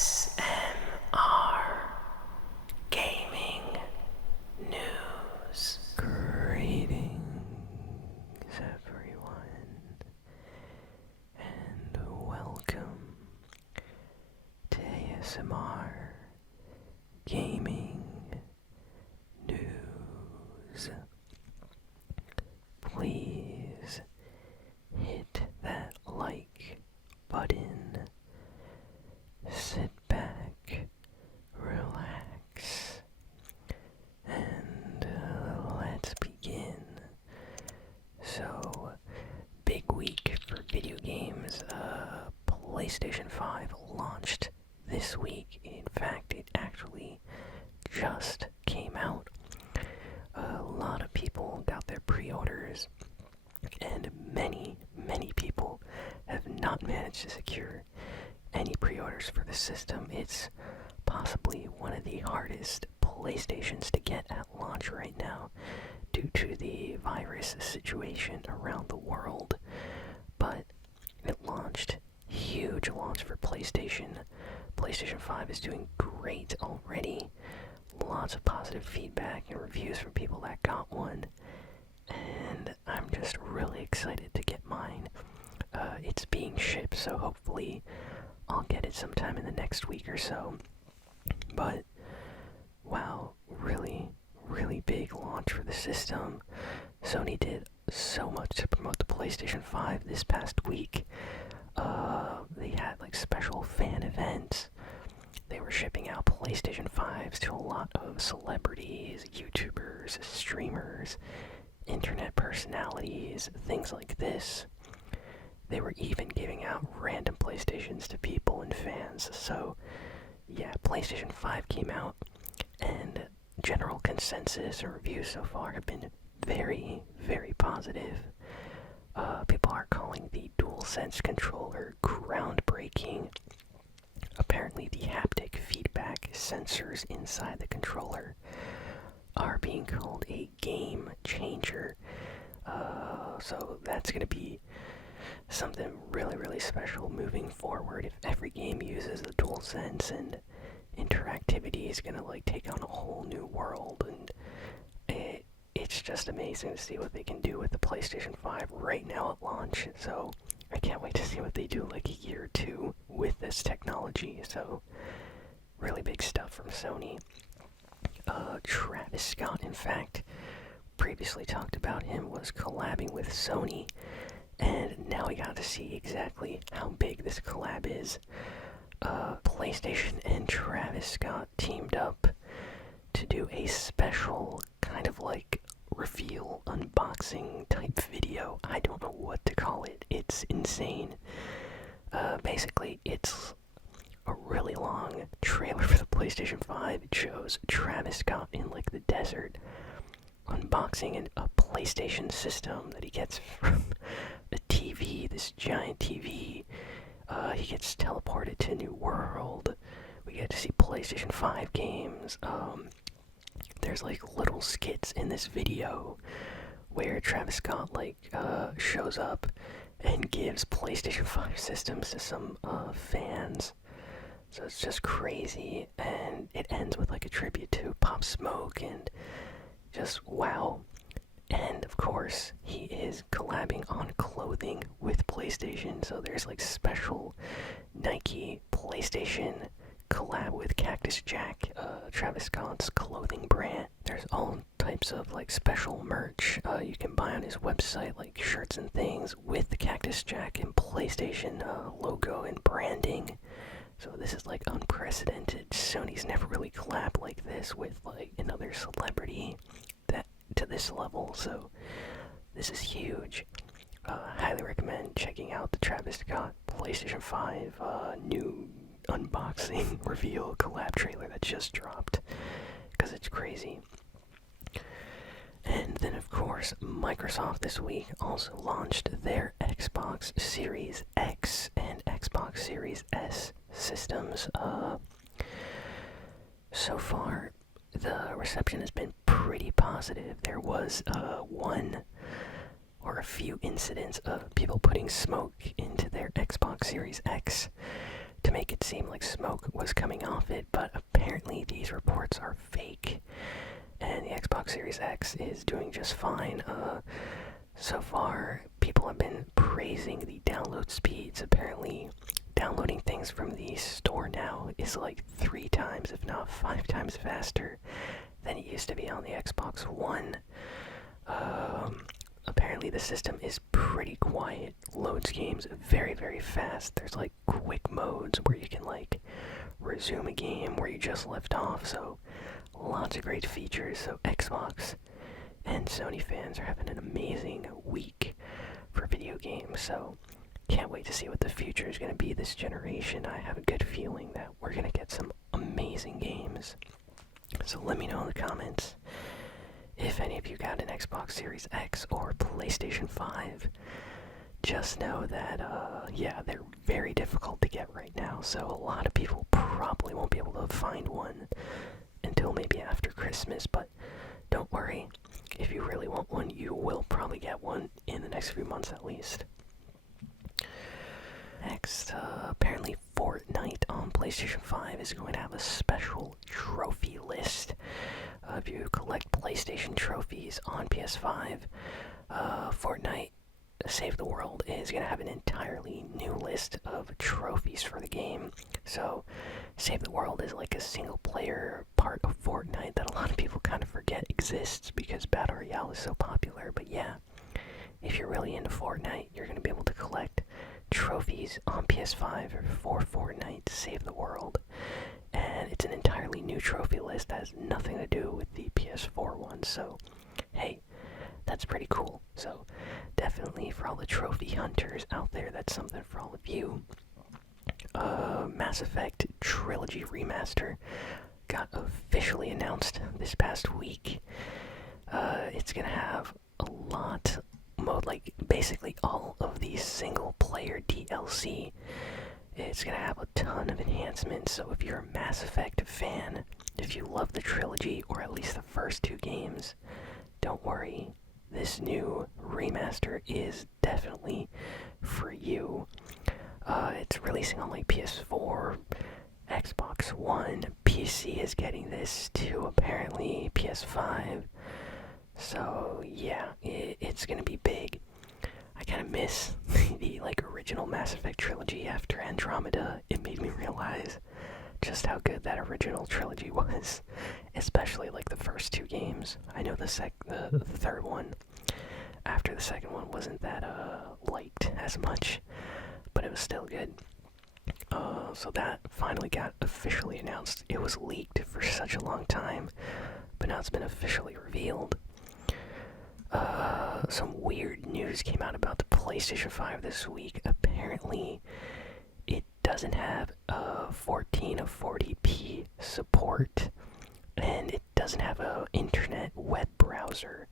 ASMR Gaming News. Greetings, everyone, and welcome to ASMR Gaming News. Please hit that like button. Sit back, relax, and let's begin. So, big week for video games. PlayStation 5 launched this week. In fact, it actually just came out. A lot of people got their pre-orders, and many people have not managed to secure any pre-orders for the system. It's possibly one of the hardest PlayStations to get at launch right now due to the virus situation around the world. But it launched. Huge launch for PlayStation. PlayStation 5 is doing great already. Lots of positive feedback and reviews from people that got one. And I'm just really excited to get mine. It's being shipped, so hopefully I'll get it sometime in the next week or so. But, wow, really big launch for the system. Sony did so much to promote the PlayStation 5 this past week. They had like special fan events. They were shipping out PlayStation 5s to a lot of celebrities, YouTubers, streamers, internet personalities, things like this. They were even giving out random PlayStations to people and fans. So, yeah, PlayStation 5 came out, and general consensus and reviews so far have been very positive. People are calling the DualSense controller groundbreaking. Apparently, the haptic feedback sensors inside the controller are being called a game changer. So that's going to be something really special moving forward. If every game uses the DualSense, and interactivity is gonna like take on a whole new world, and it's just amazing to see what they can do with the PlayStation 5 right now at launch. So I can't wait to see what they do like a year or two with this technology. So really big stuff from Sony. Travis Scott, in fact, previously talked about him, was collabing with Sony. And now we got to see exactly how big this collab is. PlayStation and Travis Scott teamed up to do a special kind of like reveal unboxing type video. I don't know what to call it. It's insane. Basically, it's a really long trailer for the PlayStation 5. It shows Travis Scott in like the desert unboxing a PlayStation system that he gets from a TV, this giant TV. He gets teleported to a new world. We get to see PlayStation 5 games. There's like little skits in this video where Travis Scott like shows up and gives PlayStation 5 systems to some fans. So it's just crazy, and it ends with like a tribute to Pop Smoke, and just wow. And of course, he is collabing on clothing with PlayStation, so there's like special Nike PlayStation collab with Cactus Jack, Travis Scott's clothing brand. There's all types of like special merch you can buy on his website, like shirts and things with the Cactus Jack and PlayStation logo and branding. So this is like unprecedented. Sony's never really collabed like this with like another celebrity that to this level, so this is huge. Highly recommend checking out the Travis Scott PlayStation 5 new unboxing reveal collab trailer that just dropped, because it's crazy. And then of course, Microsoft this week also launched their Xbox Series X and Xbox Series S systems. So far, the reception has been pretty positive. There was one or a few incidents of people putting smoke into their Xbox Series X to make make it seem like smoke was coming off it, but apparently these reports are fake, and the Xbox Series X is doing just fine. So far, people have been praising the download speeds. Apparently, downloading things from the store now is like 3 times, if not 5 times faster than it used to be on the Xbox One. Apparently the system is pretty quiet, loads games very, very fast. There's like quick modes where you can like resume a game where you just left off, so lots of great features. So Xbox and Sony fans are having an amazing week for video games, so can't wait to see what the future is going to be this generation. I have a good feeling that we're going to get some amazing games. So let me know in the comments if any of you got an Xbox Series X or PlayStation 5. Just know that, yeah, they're very difficult to get right now, so a lot of people probably won't be able to find one until maybe after Christmas, but don't worry. If you really want one, you will probably get one in the next few months at least. Next, apparently Fortnite on PlayStation 5 is going to have a special trophy list. If you collect PlayStation trophies on PS5, Fortnite Save the World is going to have an entirely new list of trophies for the game. So, Save the World is like a single-player part of Fortnite that a lot of people kind of forget exists because Battle Royale is so popular. But yeah, if you're really into Fortnite, you're going to be able to collect trophies on PS5 for Fortnite Save the World. And it's an entirely new trophy list that has nothing to do with the PS4 one, so hey, that's pretty cool. So definitely for all the trophy hunters out there, that's something for all of you. Mass Effect Trilogy Remaster got officially announced this past week. It's gonna have a lot mode, like basically all of the single player DLC. It's gonna have a ton of enhancements, so if you're a Mass Effect fan, if you love the trilogy, or at least the first 2 games, don't worry, this new remaster is definitely for you. It's releasing on like PS4, Xbox One, PC is getting this too, apparently, PS5. So yeah, it's gonna be big. I kind of miss the like original Mass Effect trilogy after Andromeda. It made me realize just how good that original trilogy was, especially like the first 2 games. I know the third one after the second one wasn't that liked as much, but it was still good. So that finally got officially announced. It was leaked for such a long time, but now it's been officially revealed. Some weird news came out about the PlayStation 5 this week. Apparently, it doesn't have 1440p support, and it doesn't have an internet web browser.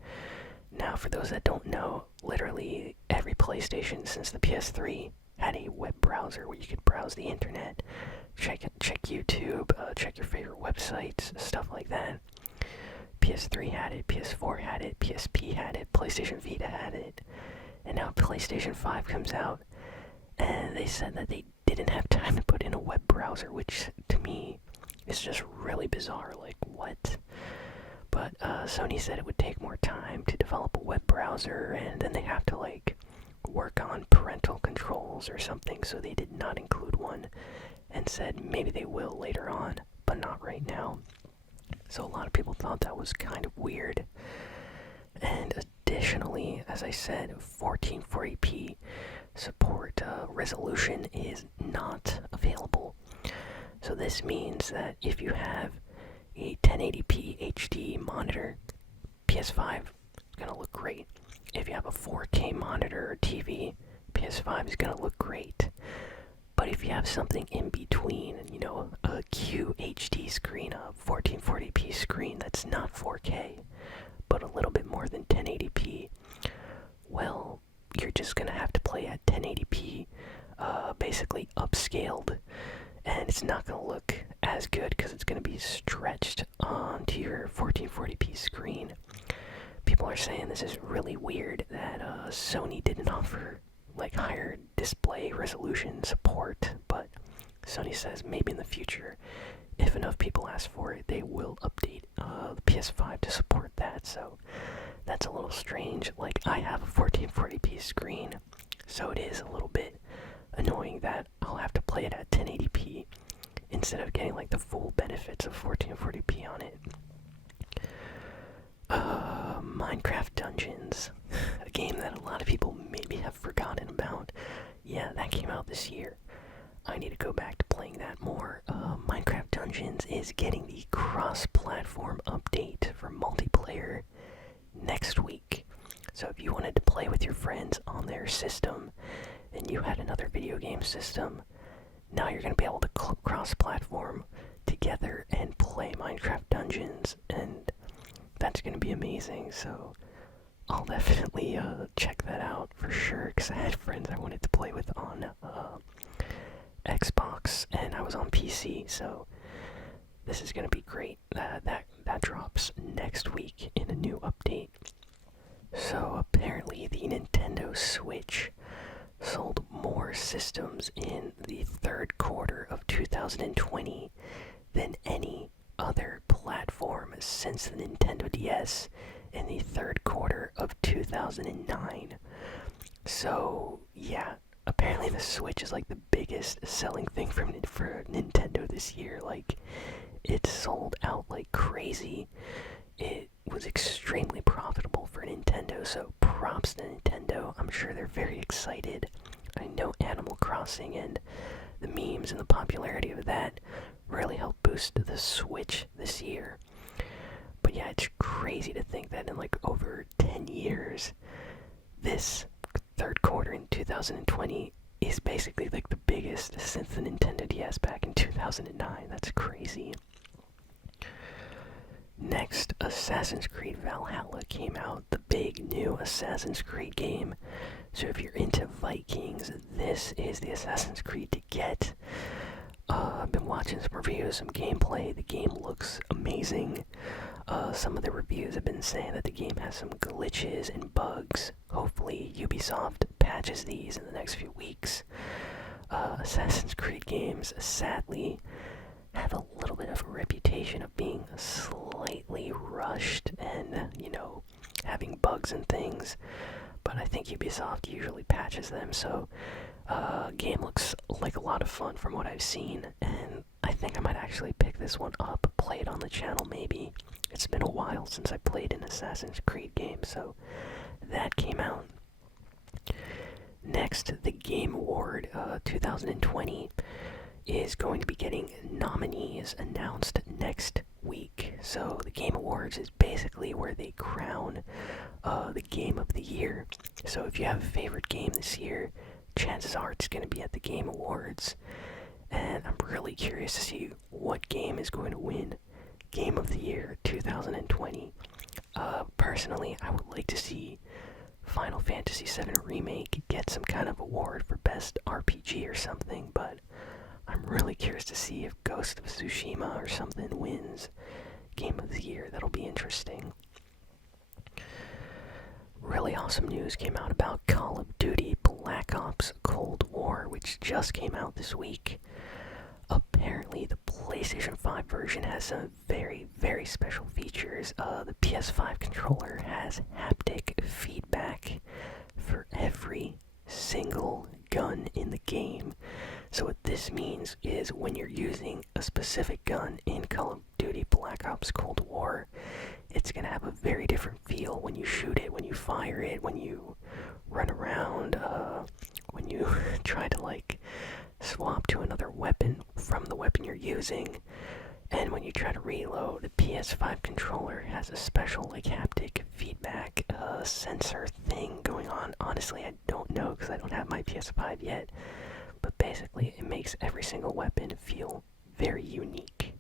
Now, for those that don't know, literally every PlayStation since the PS3 had a web browser where you could browse the internet, check YouTube, check your favorite websites, stuff like that. PS3 had it, PS4 had it, PSP had it, PlayStation Vita had it, and now PlayStation 5 comes out, and they said that they didn't have time to put in a web browser, which to me is just really bizarre, like what? But Sony said it would take more time to develop a web browser, and then they have to like work on parental controls or something, so they did not include one, and said maybe they will later on, but not right now. So a lot of people thought that was kind of weird. And additionally, as I said, 1440p support resolution is not available. So this means that if you have a 1080p HD monitor, PS5 is going to look great. If you have a 4K monitor or TV, PS5 is going to look great. But if you have something in between, you know, a QHD screen, a 1440p screen that's not 4K, but a little bit more than 1080p, well, you're just going to have to play at 1080p, basically upscaled, and it's not going to look as good because it's going to be stretched onto your 1440p screen. People are saying this is really weird that Sony didn't offer like higher display resolution support, but Sony says maybe in the future, if enough people ask for it, they will update the PS5 to support that. So that's a little strange. Like, I have a 1440p screen, so it is a little bit annoying that I'll have to play it at 1080p instead of getting like the full benefits of 1440p on it. Minecraft Dungeons, a game that a lot of people maybe have forgotten about. Yeah, that came out this year. I need to go back to playing that more. Minecraft Dungeons is getting the cross-platform update for multiplayer next week. So if you wanted to play with your friends on their system and you had another video game system, now you're going to be able to cross-platform together and play Minecraft Dungeons, and that's going to be amazing. So I'll definitely check that out for sure, because I had friends I wanted to play with on Xbox, and I was on PC, so this is going to be great. That drops next week in a new update. So apparently the Nintendo Switch sold more systems in the third quarter of 2020 than any other platform since the Nintendo DS in the third quarter of 2009. So yeah, apparently the Switch is like the biggest selling thing for Nintendo this year. Like, it sold out like crazy. It was extremely profitable for Nintendo, so props to Nintendo. I'm sure they're very excited. I know Animal Crossing and the memes and the popularity of that really helped boost the Switch this year. But yeah, it's crazy to think that in like over 10 years, this third quarter in 2020 is basically like the biggest since the Nintendo DS back in 2009. That's crazy. Next, Assassin's Creed Valhalla came out, the big new Assassin's Creed game. So if you're into Vikings, this is the Assassin's Creed to get. I've been watching some reviews, some gameplay. The game looks amazing. Some of the reviews have been saying that the game has some glitches and bugs. Hopefully Ubisoft patches these in the next few weeks. Assassin's Creed games, sadly, have a little bit of a reputation of being slightly rushed and, having bugs and things. But I think Ubisoft usually patches them, so game looks like a lot of fun from what I've seen, and I think I might actually pick this one up, play it on the channel maybe. It's been a while since I played an Assassin's Creed game, so that came out. Next, the Game Award 2020 is going to be getting nominees announced next week. So the Game Awards is basically where they crown the Game of the Year. So if you have a favorite game this year, chances are it's going to be at the Game Awards. And I'm really curious to see what game is going to win Game of the Year 2020. Personally, I would like to see Final Fantasy VII Remake get some kind of award for Best RPG or something, but I'm really curious to see if Ghost of Tsushima or something wins Game of the Year. That'll be interesting. Really awesome news came out about Call of Duty Black Ops Cold War, which just came out this week. Apparently, the PlayStation 5 version has some very, very special features. The PS5 controller has haptic feedback for every single gun in the game. So what this means is when you're using a specific gun in Call of Duty Black Ops Cold War, it's going to have a very different feel when you shoot it, when you fire it, when you run around, when you try to swap to another weapon from the weapon you're using, and when you try to reload. The PS5 controller has a special haptic feedback sensor thing going on. Honestly, I don't know because I don't have my PS5 yet, but basically it makes every single weapon feel very unique.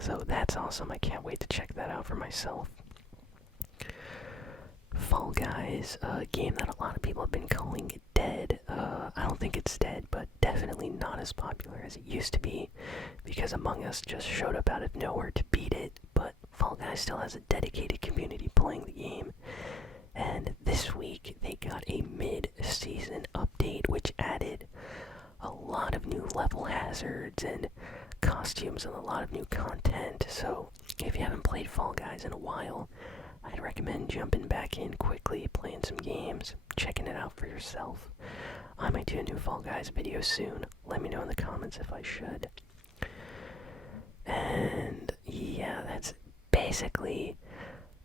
So that's awesome. I can't wait to check that out for myself. Fall Guys, a game that a lot of people have been calling dead. I don't think it's dead, but definitely not as popular as it used to be, because Among Us just showed up out of nowhere to beat it. But Fall Guys still has a dedicated community playing the game, and this week they got a mid-season update which added a lot of new level hazards and costumes and a lot of new content. So if you haven't played Fall Guys in a while, I'd recommend jumping back in quickly, playing some games, checking it out for yourself. I might do a new Fall Guys video soon. Let me know in the comments if I should. And yeah, that's basically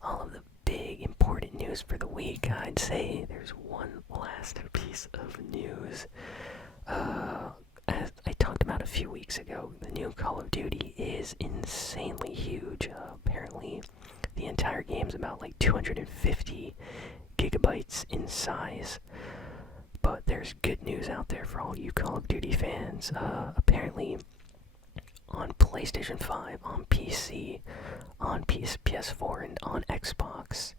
all of the big important news for the week. I'd say there's one last piece of news. As I talked about a few weeks ago, the new Call of Duty is insanely huge. Apparently, the entire game's about like 250 gigabytes in size. But there's good news out there for all you Call of Duty fans. Apparently, on PlayStation 5, on PC, on PS4, and on Xbox,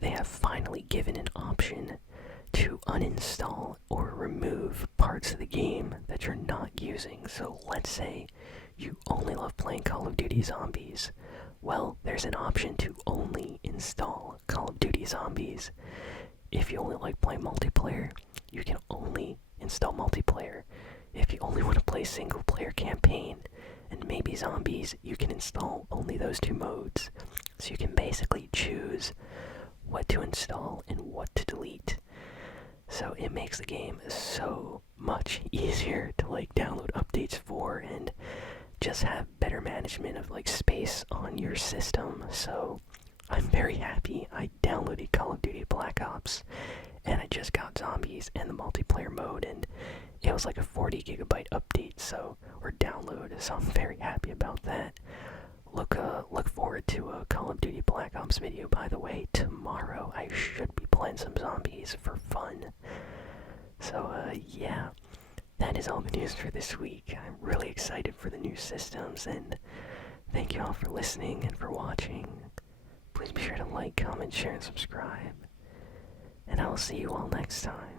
they have finally given an option to uninstall or remove parts of the game that you're not using. So let's say you only love playing Call of Duty Zombies. Well, there's an option to only install Call of Duty Zombies. If you only like playing multiplayer, you can only install multiplayer. If you only want to play single player campaign and maybe zombies, you can install only those two modes. So you can basically choose what to install and what to delete. So it makes the game so much easier to like download updates for and just have better management of like space on your system. So I'm very happy. I downloaded Call of Duty Black Ops and I just got zombies and the multiplayer mode, and it was like a 40 gigabyte update, or download, so I'm very happy about that. Look forward to a Call of Duty Black Ops video, by the way. Tomorrow I should be playing some zombies for fun. So yeah, that is all the news for this week. I'm really excited for the new systems, and thank you all for listening and for watching. Please be sure to like, comment, share, and subscribe. And I will see you all next time.